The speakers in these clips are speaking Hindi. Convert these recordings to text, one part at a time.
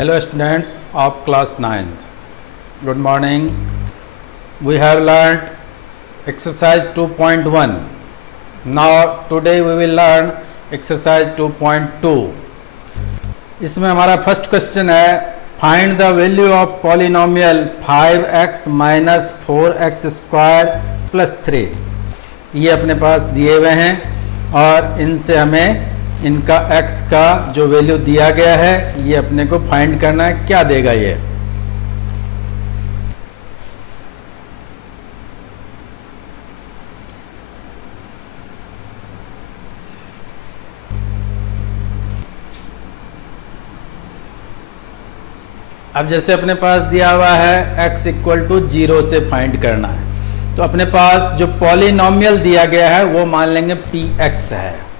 Hello students of class 9th. Good morning. We have learned exercise 2.1. Now today we will learn exercise 2.2. इसमें हमारा फर्स्ट क्वेश्चन है find the value of polynomial 5x minus 4x square plus 3. ये अपने पास दिए हुए हैं और इनसे हमें इनका x का जो वैल्यू दिया गया है ये अपने को फाइंड करना है. क्या देगा ये? अब जैसे अपने पास दिया हुआ है x इक्वल टू 0 से फाइंड करना है, तो अपने पास जो पॉलिनोमियल दिया गया है वो मान लेंगे px है.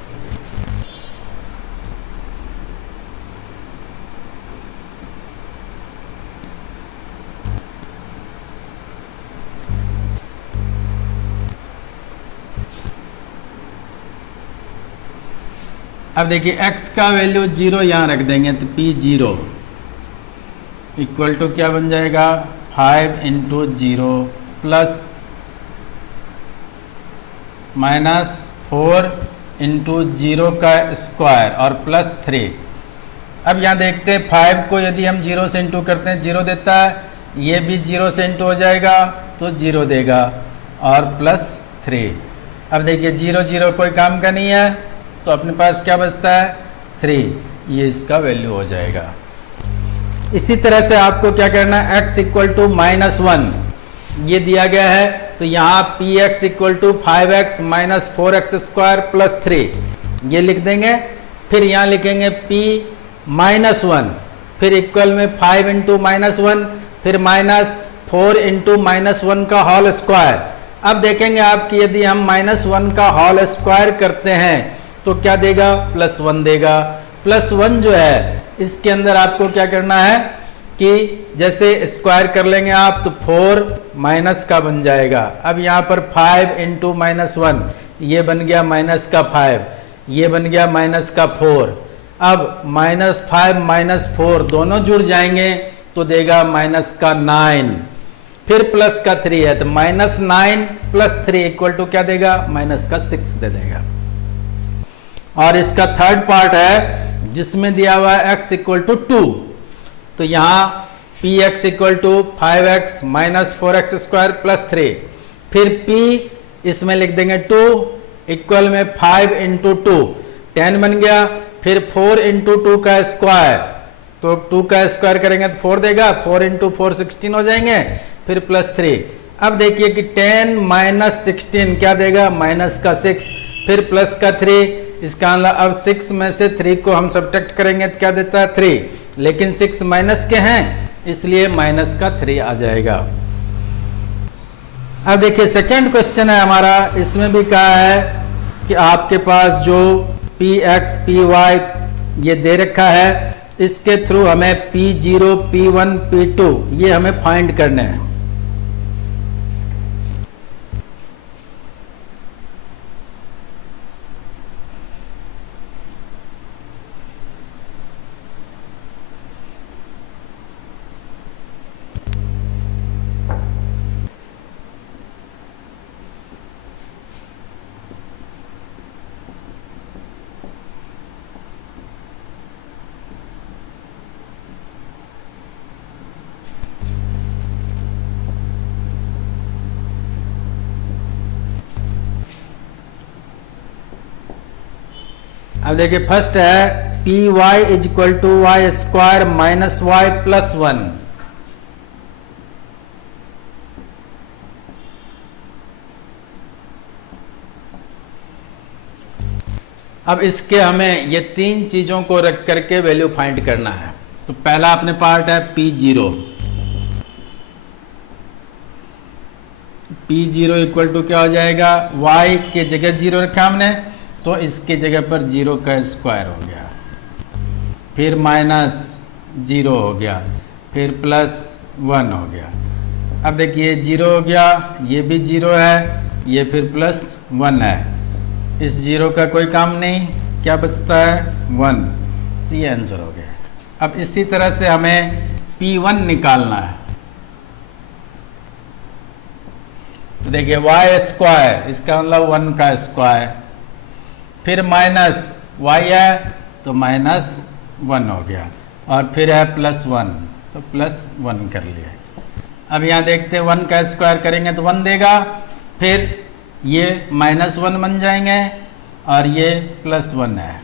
अब देखिए x का वैल्यू 0 यहां रख देंगे तो p0 इक्वल टू क्या बन जाएगा 5 इंटू 0 प्लस माइनस 4 इंटू 0 का स्क्वायर और प्लस 3. अब यहाँ देखते हैं 5 को यदि हम 0 से इंटू करते हैं 0 देता है, ये भी 0 से इंटू हो जाएगा तो 0 देगा और प्लस 3. अब देखिए 0 0 कोई काम का नहीं है तो अपने पास क्या बचता है 3. ये इसका वैल्यू हो जाएगा. इसी तरह से आपको क्या करना है x इक्वल टू माइनस 1 ये दिया गया है तो यहाँ px equal to 5x minus 4x square plus 3 ये लिख देंगे. फिर यहाँ लिखेंगे p माइनस 1 फिर इक्वल में 5 इंटू माइनस 1 फिर माइनस 4 इंटू माइनस 1 का होल स्क्वायर. अब देखेंगे आपकी यदि हम माइनस 1 का होल स्क्वायर करते हैं तो क्या देगा प्लस 1 देगा. प्लस 1 जो है इसके अंदर आपको क्या करना है कि जैसे स्क्वायर कर लेंगे आप तो 4 माइनस का बन जाएगा. अब यहाँ पर 5 इंटू माइनस 1 ये बन गया माइनस का 5 ये बन गया माइनस का 4. अब माइनस 5 माइनस 4 दोनों जुड़ जाएंगे तो देगा माइनस का 9 फिर प्लस का 3 है तो माइनस 9 प्लस 3 इक्वल टू क्या देगा माइनस का 6 दे देगा. और इसका थर्ड पार्ट है जिसमें दिया हुआ है x इक्वल टू 2 तो यहाँ px equal to 5x minus 4x square plus 3 फिर p इसमें लिख देंगे 2 इक्वल में 5 इंटू 2 10 बन गया. फिर 4 इंटू 2 का स्क्वायर तो 2 का स्क्वायर करेंगे तो 4 देगा 4 इंटू 4 16 हो जाएंगे फिर प्लस 3. अब देखिए कि 10 माइनस 16 क्या देगा माइनस का 6 फिर प्लस का 3. इसका मतलब अब 6 में से 3 को हम सब्ट्रैक्ट करेंगे तो क्या देता है 3, लेकिन 6 माइनस के हैं इसलिए माइनस का 3 आ जाएगा. अब देखिए सेकंड क्वेश्चन है हमारा, इसमें भी कहा है कि आपके पास जो px py ये दे रखा है इसके थ्रू हमें p0 p1 p2 ये हमें फाइंड करने हैं. अब देखिए फर्स्ट है p y is equal to y square minus y plus 1. अब इसके हमें ये 3 चीजों को रख करके वैल्यू फाइंड करना है. तो पहला अपने पार्ट है P0 इक्वल टू क्या हो जाएगा y के जगह 0 रखा हमने तो इसके जगह पर 0 का स्क्वायर हो गया फिर माइनस 0 हो गया फिर प्लस 1 हो गया. अब देखिए 0 हो गया ये भी 0 है ये फिर प्लस 1 है. इस 0 का कोई काम नहीं, क्या बचता है 1. तो ये आंसर हो गया. अब इसी तरह से हमें P1 निकालना है। तो देखिए वाई स्क्वायर, इसका मतलब 1 का स्क्वायर, फिर माइनस वाई है तो -1 हो गया, और फिर है +1 तो +1 कर लिया। अब यहाँ देखते हैं 1 का स्क्वायर करेंगे तो 1 देगा, फिर ये -1 बन जाएंगे और ये +1 है,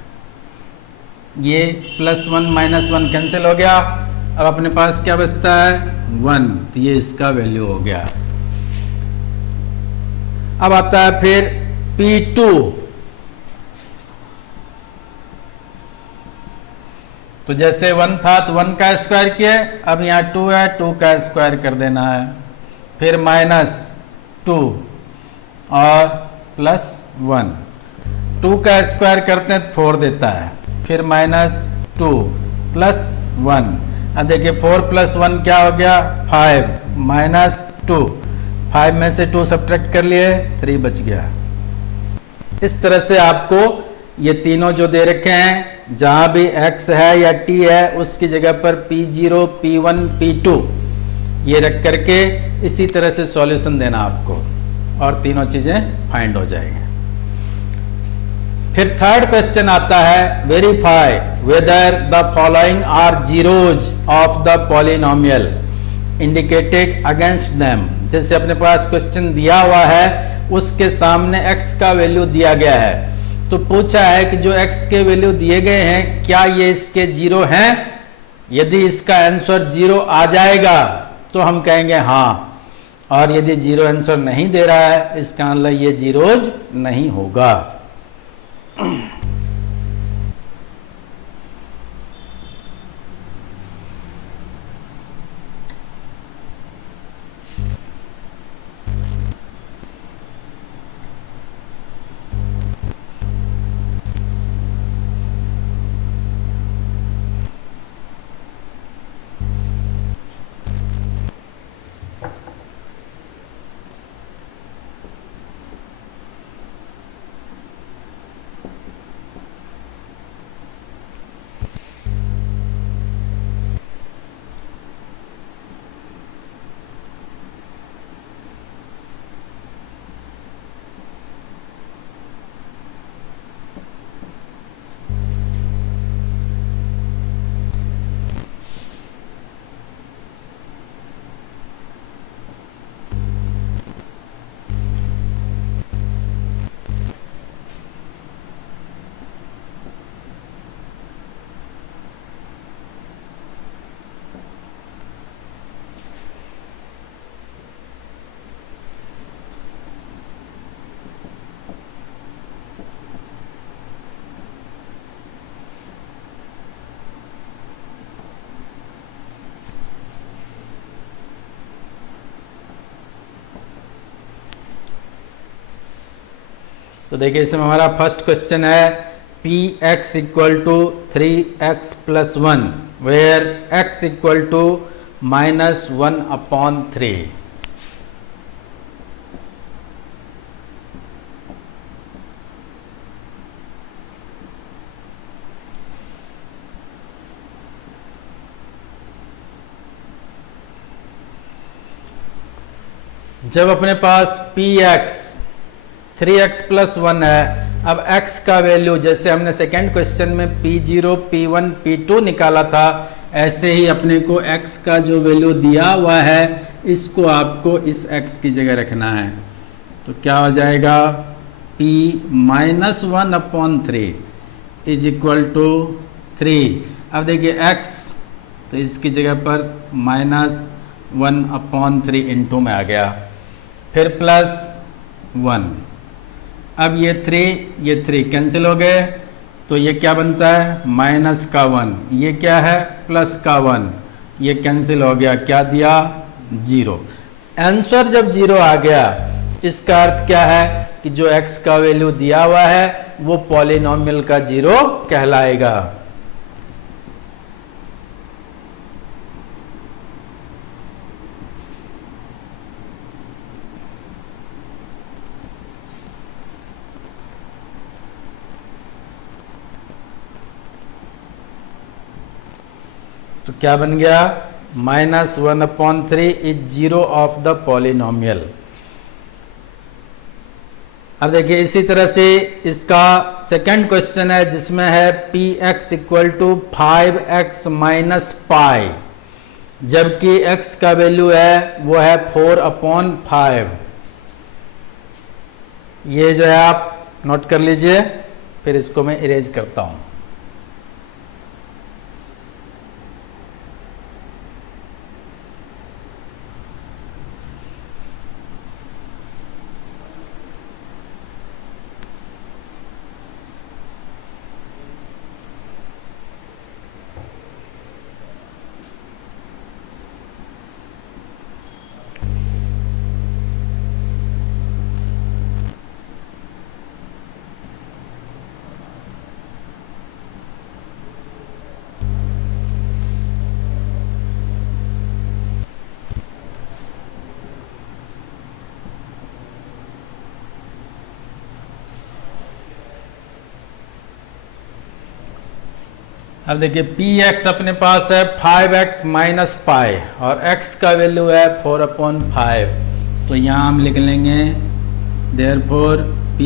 ये +1 -1 कैंसिल हो गया। अब अपने पास क्या बचता है 1, तो ये इसका वैल्यू हो गया। अब आता है फिर P2, तो जैसे 1 था तो 1 का स्क्वायर किए, अब यहाँ 2 है 2 का स्क्वायर कर देना है, फिर -2 और +1, 2 का स्क्वायर करते हैं तो 4 देता है, फिर -2 +1। अब देखिए 4 + 1 क्या हो गया 5, -2, 5 में से 2 सब्ट्रैक्ट कर लिए 3 बच गया। इस तरह से आपको ये तीनों जो दे रखे हैं, जहां भी x है या t है उसकी जगह पर P0, P1, P2 ये रख करके इसी तरह से सॉल्यूशन देना आपको, और तीनों चीजें फाइंड हो जाएंगे। फिर थर्ड क्वेश्चन आता है, verify whether the following are zeros of the polynomial indicated against them. जैसे अपने पास क्वेश्चन दिया हुआ है, उसके सामने x का वैल्यू दिया गया है, तो पूछा है कि जो x के वैल्यू दिए गए हैं क्या ये इसके 0 हैं। यदि इसका आंसर 0 आ जाएगा तो हम कहेंगे हाँ, और यदि 0 आंसर नहीं दे रहा है इसका मतलब ये जीरोज नहीं होगा। तो देखिए इसमें हमारा फर्स्ट क्वेश्चन है Px = 3x + 1 वेयर x = -1/3। जब अपने पास Px 3x + 1 है, अब x का वैल्यू जैसे हमने सेकेंड क्वेश्चन में P0, P1, P2 निकाला था, ऐसे ही अपने को x का जो वैल्यू दिया हुआ है इसको आपको इस x की जगह रखना है। तो क्या हो जाएगा P -1/3 = 3। अब देखिए x, तो इसकी जगह पर -1/3 इंटू में आ गया, फिर +1। अब ये 3 कैंसिल हो गए, तो ये क्या बनता है -1, ये क्या है +1, ये कैंसिल हो गया, क्या दिया 0। आंसर जब 0 आ गया इसका अर्थ क्या है कि जो x का वैल्यू दिया हुआ है वो पॉलिनोमियल का 0 कहलाएगा। तो क्या बन गया, -1/3 is zero of the polynomial. अब देखिए इसी तरह से इसका सेकंड क्वेश्चन है जिसमें है px equal to 5x minus pi, जबकि x का वैल्यू है वो है 4/5। ये जो है आप नोट कर लीजिए, फिर इसको मैं इरेज करता हूं। अब देखिए px अपने पास है 5x माइनस पाई और x का वैल्यू है 4/5। तो यहाँ हम लिख लेंगे therefore p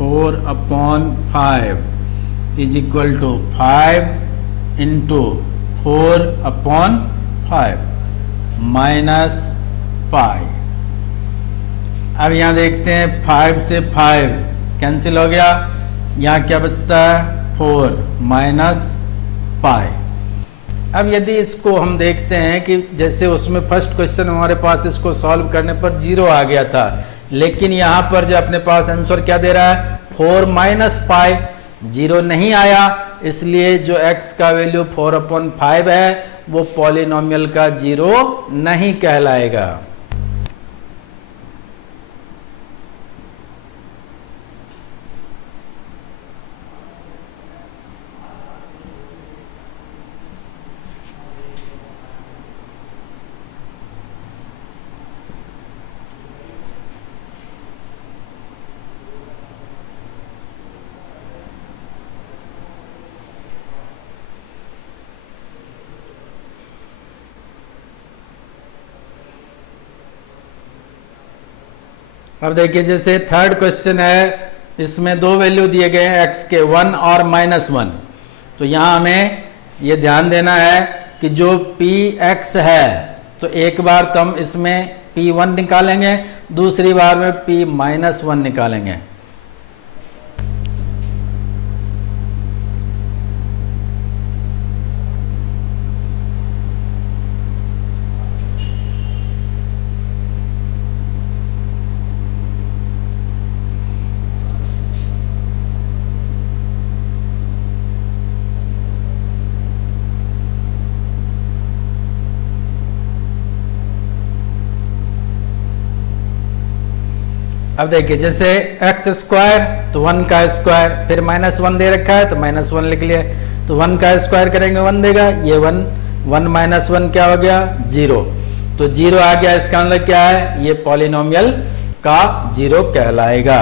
4/5 is equal to 5 into 4/5 minus pi. अब यहाँ देखते हैं 5 से 5 कैंसिल हो गया, यहाँ क्या बचता है 4 माइनस पाई। अब यदि इसको हम देखते हैं कि जैसे उसमें फर्स्ट क्वेश्चन हमारे पास इसको सॉल्व करने पर 0 आ गया था, लेकिन यहाँ पर जो अपने पास आंसर क्या दे रहा है 4 माइनस पाई, 0 नहीं आया, इसलिए जो x का वैल्यू 4/5 है वो पॉलिनोमियल का 0 नहीं कहलाएगा। अब देखिए जैसे थर्ड क्वेश्चन है, इसमें दो वैल्यू दिए गए हैं x के 1 और -1। तो यहाँ हमें ये ध्यान देना है कि जो px है तो एक बार तो हम इसमें p1 निकालेंगे, दूसरी बार में p-1 निकालेंगे। अब देखिए जैसे एक्स स्क्वायर तो 1 का स्क्वायर, फिर -1 दे रखा है तो -1 लिख लिया, तो 1 का स्क्वायर करेंगे 1 देगा, ये 1 माइनस 1 क्या हो गया 0, तो 0 आ गया। इसका मतलब क्या है, ये पॉलिनोमियल का 0 कहलाएगा।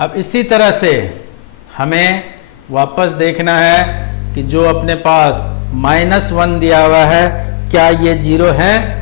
अब इसी तरह से हमें वापस देखना है कि जो अपने पास -1 दिया हुआ है क्या ये 0 है।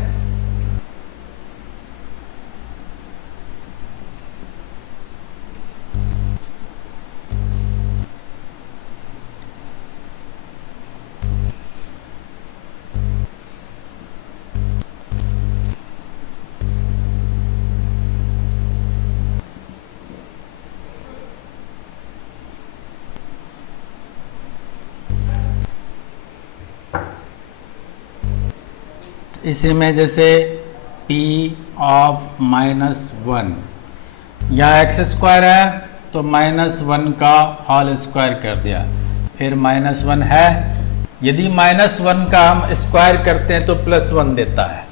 इसी में जैसे p ऑफ -1 या एक्स स्क्वायर है तो -1 का होल स्क्वायर कर दिया, फिर -1 है, यदि -1 का हम स्क्वायर करते हैं तो +1 देता है।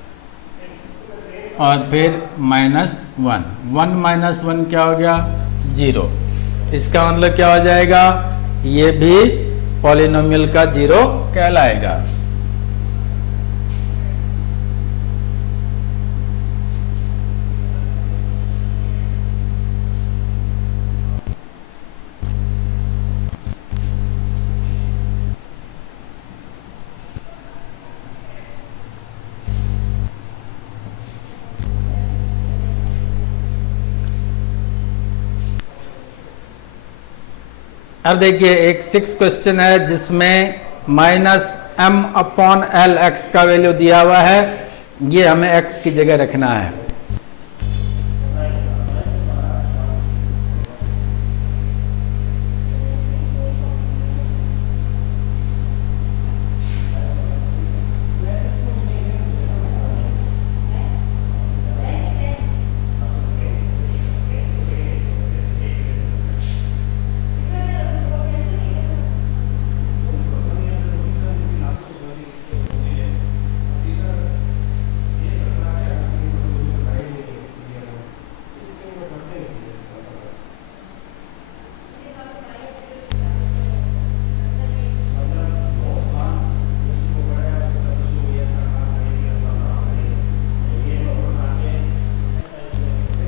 और फिर -1, 1 माइनस 1 क्या हो गया 0। इसका मतलब क्या हो जाएगा, ये भी पॉलिनोमियल का 0 कहलाएगा। अब देखिए एक 6 क्वेश्चन है जिसमें -m/l x का वैल्यू दिया हुआ है, ये हमें x की जगह रखना है।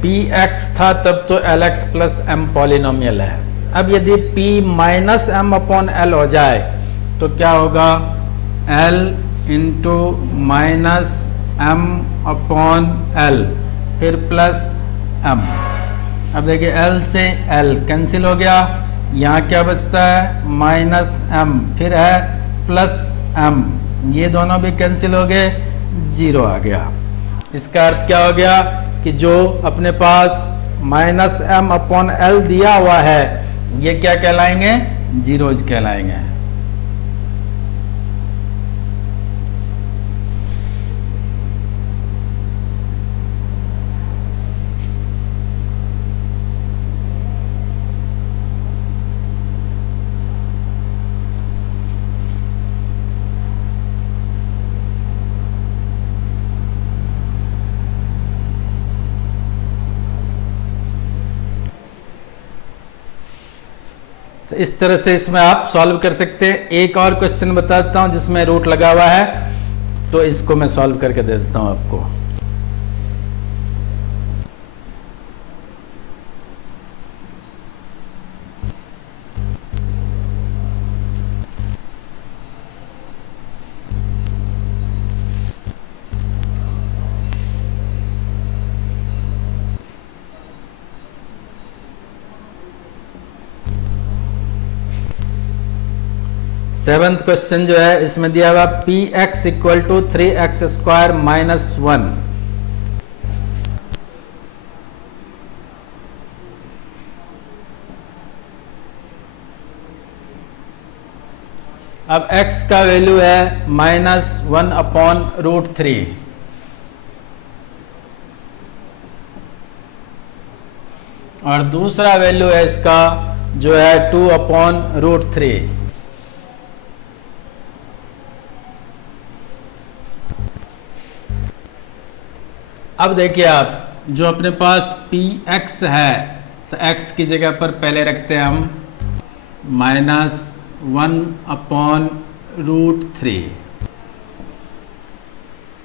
Px था तब तो Lx प्लस m पॉलिनोमियल है। अब यदि P माइनस m/l हो जाए तो क्या होगा, L इंटू माइनस m/l फिर प्लस m। अब देखिए L से L कैंसिल हो गया, यहाँ क्या बचता है -m फिर है प्लस m, ये दोनों भी कैंसिल हो गए, 0 आ गया। इसका अर्थ क्या हो गया कि जो अपने पास -m/l दिया हुआ है ये क्या कहलाएंगे, जीरोज कहलाएंगे। तो इस तरह से इसमें आप सॉल्व कर सकते हैं। एक और क्वेश्चन बता देता हूं जिसमें रूट लगा हुआ है, तो इसको मैं सॉल्व करके दे देता हूं आपको। सेवंथ क्वेश्चन जो है इसमें दिया हुआ Px equal to 3x² minus 1। अब x का वैल्यू है -1/√3। और दूसरा वैल्यू है इसका जो है 2/√3। अब देखिए आप जो अपने पास Px है तो x की जगह पर पहले रखते हैं हम -1/√3।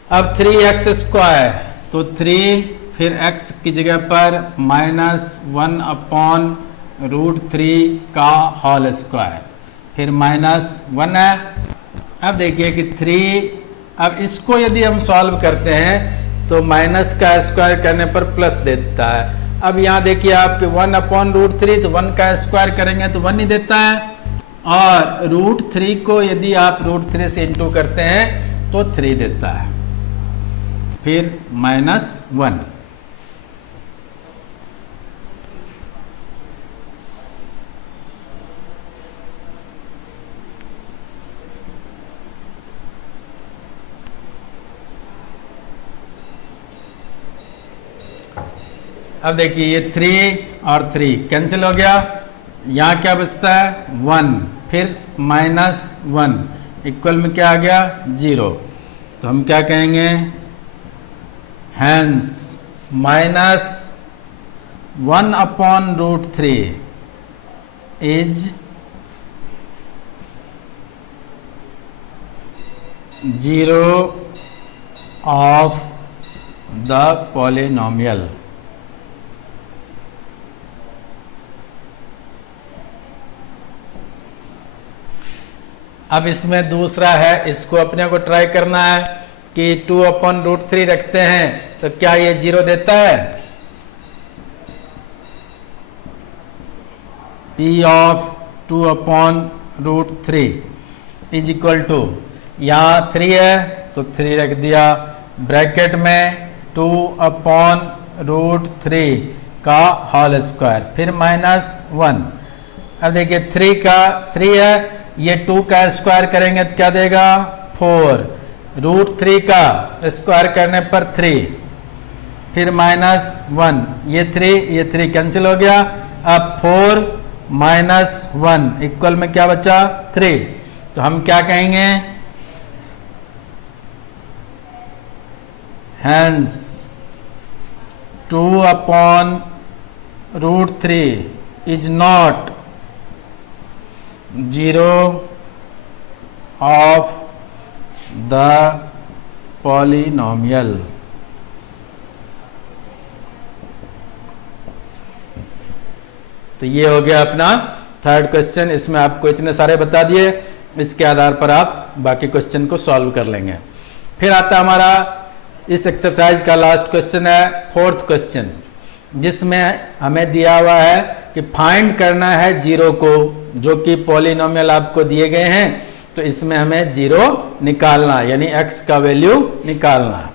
अब 3x² तो 3 फिर x की जगह पर -1/√3 का होल स्क्वायर फिर -1 है। अब देखिए कि 3, अब इसको यदि हम सॉल्व करते हैं तो माइनस का स्क्वायर करने पर प्लस देता है। अब यहाँ देखिए आपके 1/√3 तो 1 का स्क्वायर करेंगे तो 1 ही देता है, और √3 को यदि आप √3 से इंटू करते हैं तो 3 देता है, फिर -1। अब देखिए ये 3 और 3 कैंसिल हो गया, यहाँ क्या बचता है 1 फिर -1 इक्वल में क्या आ गया 0। तो हम क्या कहेंगे hence -1/√3 is 0 of the polynomial। अब इसमें दूसरा है, इसको अपने को ट्राई करना है कि 2/√3 रखते हैं तो क्या ये 0 देता है? P of 2/√3 is equal to, यहाँ 3 है तो 3 रख दिया, ब्रैकेट में 2/√3 का होल स्क्वायर, फिर -1। अब देखिए 3 का 3 है, ये 2 का स्क्वायर करेंगे तो क्या देगा? 4। √3 का स्क्वायर करने पर 3, फिर -1, ये 3 कैंसिल हो गया। अब 4 - 1 इक्वल में क्या बचा? 3। तो हम क्या कहेंगे? Hence 2/√3 is not 0 of the polynomial। तो ये हो गया अपना थर्ड क्वेश्चन। इसमें आपको इतने सारे बता दिए, इसके आधार पर आप बाकी क्वेश्चन को सॉल्व कर लेंगे। फिर आता हमारा इस एक्सरसाइज का लास्ट क्वेश्चन है, फोर्थ क्वेश्चन, जिसमें हमें दिया हुआ है कि फाइंड करना है 0 को, जो कि पॉलिनोमियल आपको दिए गए हैं। तो इसमें हमें 0 निकालना, यानी x का वैल्यू निकालना।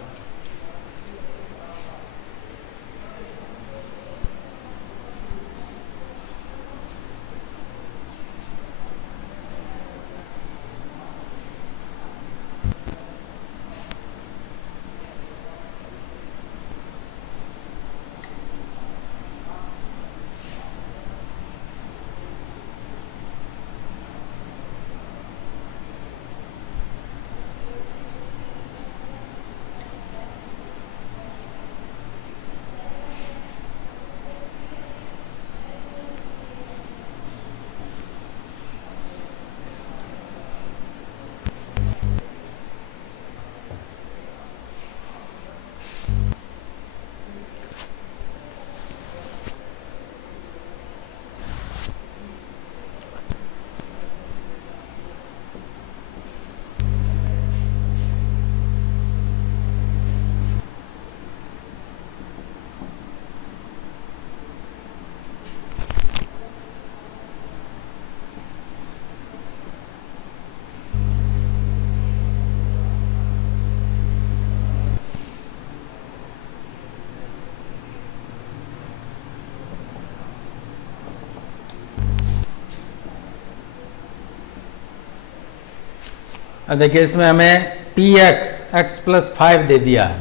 अब देखिए इसमें हमें px x + 5 दे दिया है।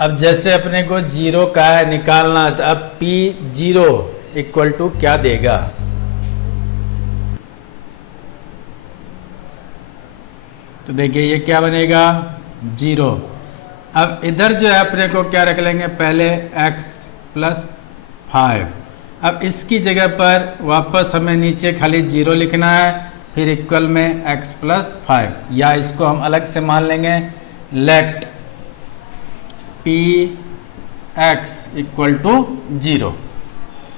अब जैसे अपने को 0 का है निकालना, तो अब p0 इक्वल टू क्या देगा? तो देखिए ये क्या बनेगा? 0। अब इधर जो है अपने को क्या रख लेंगे? पहले x + 5। अब इसकी जगह पर वापस हमें नीचे खाली 0 लिखना है, फिर इक्वल में x + 5, या इसको हम अलग से मान लेंगे, लेट px = 0।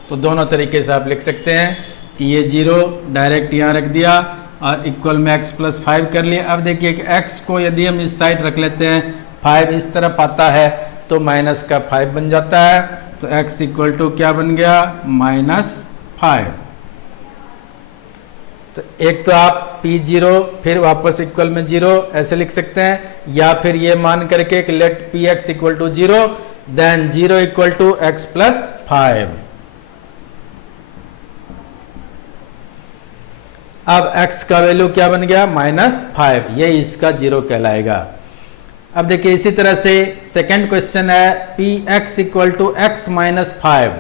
तो दोनों तरीके से आप लिख सकते हैं कि ये 0 डायरेक्ट यहाँ रख दिया और इक्वल में x + 5 कर लिया। अब देखिए कि x को यदि हम इस साइड रख लेते हैं, 5 इस तरफ आता है तो माइनस का 5 बन जाता है। तो x = क्या बन गया? -5। तो एक तो आप p0 फिर वापस इक्वल में 0 ऐसे लिख सकते हैं, या फिर ये मान करके कि लेट px = 0, देन 0 = x + 5। अब x का वैल्यू क्या बन गया? -5। ये इसका 0 कहलाएगा। अब देखिए इसी तरह से सेकंड क्वेश्चन है, px = x - 5।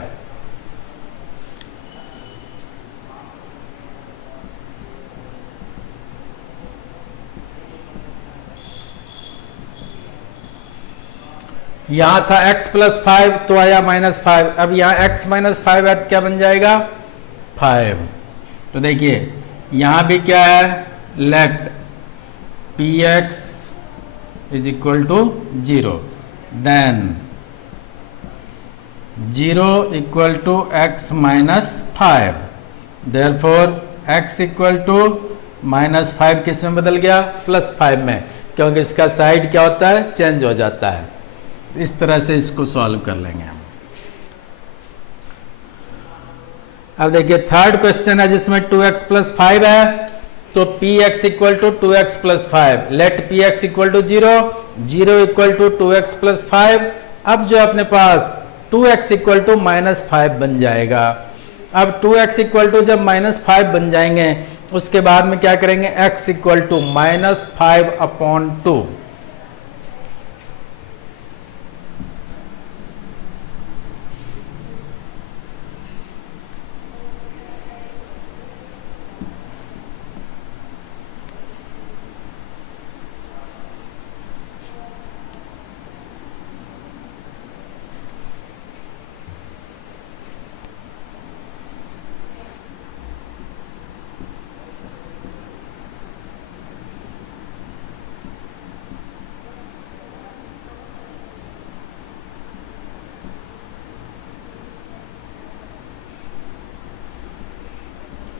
यहां था x प्लस 5 तो आया -5, अब यहां x माइनस 5 है तो क्या बन जाएगा 5। तो देखिए यहां भी क्या है, let px is equal to 0, then 0 equal to x minus 5, therefore x equal to -5 किस में बदल गया, +5 में, क्योंकि इसका साइड क्या होता है, चेंज हो जाता है। इस तरह से इसको सॉल्व कर लेंगे हम। अब देखिए थर्ड क्वेश्चन है जिसमें 2x प्लस 5 है, तो px equal to 2x plus 5, let px equal to 0, 0 equal to 2x plus 5। अब जो अपने पास 2x इक्वल टू -5 बन जाएगा। अब 2x इक्वल टू जब -5 बन जाएंगे उसके बाद में क्या करेंगे, x equal to -5/2।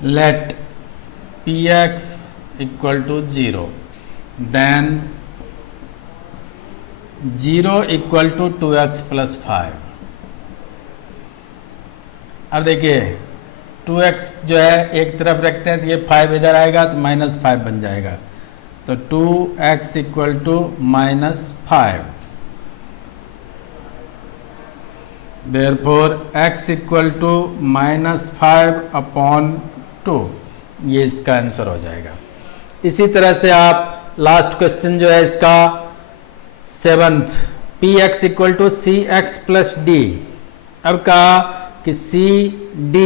let px equal to 0, then 0 equal to 2x plus 5। अब देखिए 2x जो है एक तरफ रखते हैं तो ये 5 इधर आएगा तो -5 बन जाएगा, तो 2x equal to -5, therefore x equal to -5/2, ये इसका आंसर हो जाएगा। इसी तरह से आप लास्ट क्वेश्चन जो है इसका 7th, px equal to cx plus d। अब कहा कि c d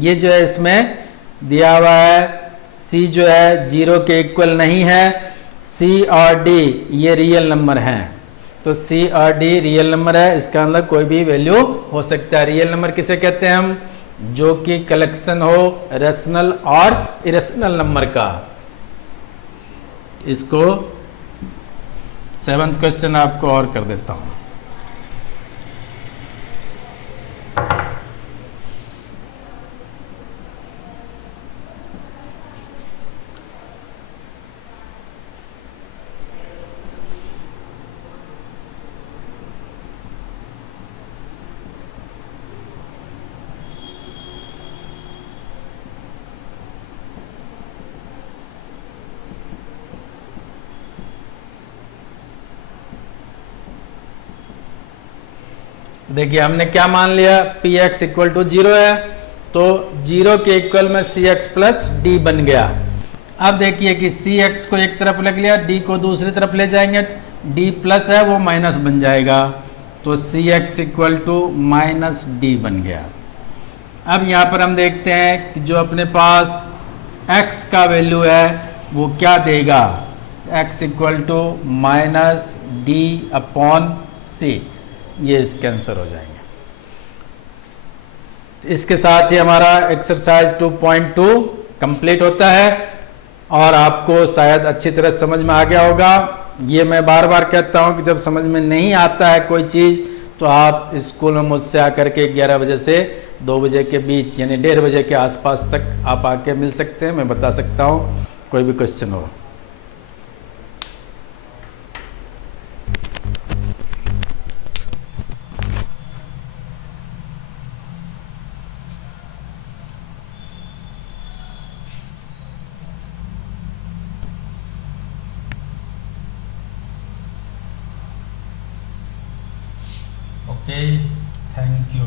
ये जो है इसमें दिया हुआ है, c जो है 0 के इक्वल नहीं है, c और d ये रियल नंबर हैं, तो c और d रियल नंबर है, इसका अंदर कोई भी वैल्यू हो सकता है। रियल नंबर किसे कहते हैं हम, जो कि कलेक्शन हो रेशनल और इरेशनल नंबर का। इसको 7th क्वेश्चन आपको और कर देता हूं। देखिए हमने क्या मान लिया, px इक्वल टू 0 है, तो 0 के इक्वल में cx प्लस d बन गया। अब देखिए कि cx को एक तरफ रख लिया, d को दूसरी तरफ ले जाएंगे, d प्लस है वो माइनस बन जाएगा, तो cx इक्वल टू -d बन गया। अब यहाँ पर हम देखते हैं कि जो अपने पास x का वैल्यू है वो क्या देगा, x इक्वल टू -d/c, ये इसके आंसर हो जाएंगे। इसके साथ ही हमारा एक्सरसाइज 2.2 कंप्लीट होता है और आपको शायद अच्छी तरह समझ में आ गया होगा। ये मैं बार बार कहता हूं कि जब समझ में नहीं आता है कोई चीज़ तो आप स्कूल में मुझसे आकर के 11 बजे से 2 बजे के बीच यानी 1:30 बजे के आसपास तक आप आके मिल सकते हैं, मैं बता सकता हूं कोई भी क्वेश्चन हो। Okay, thank you.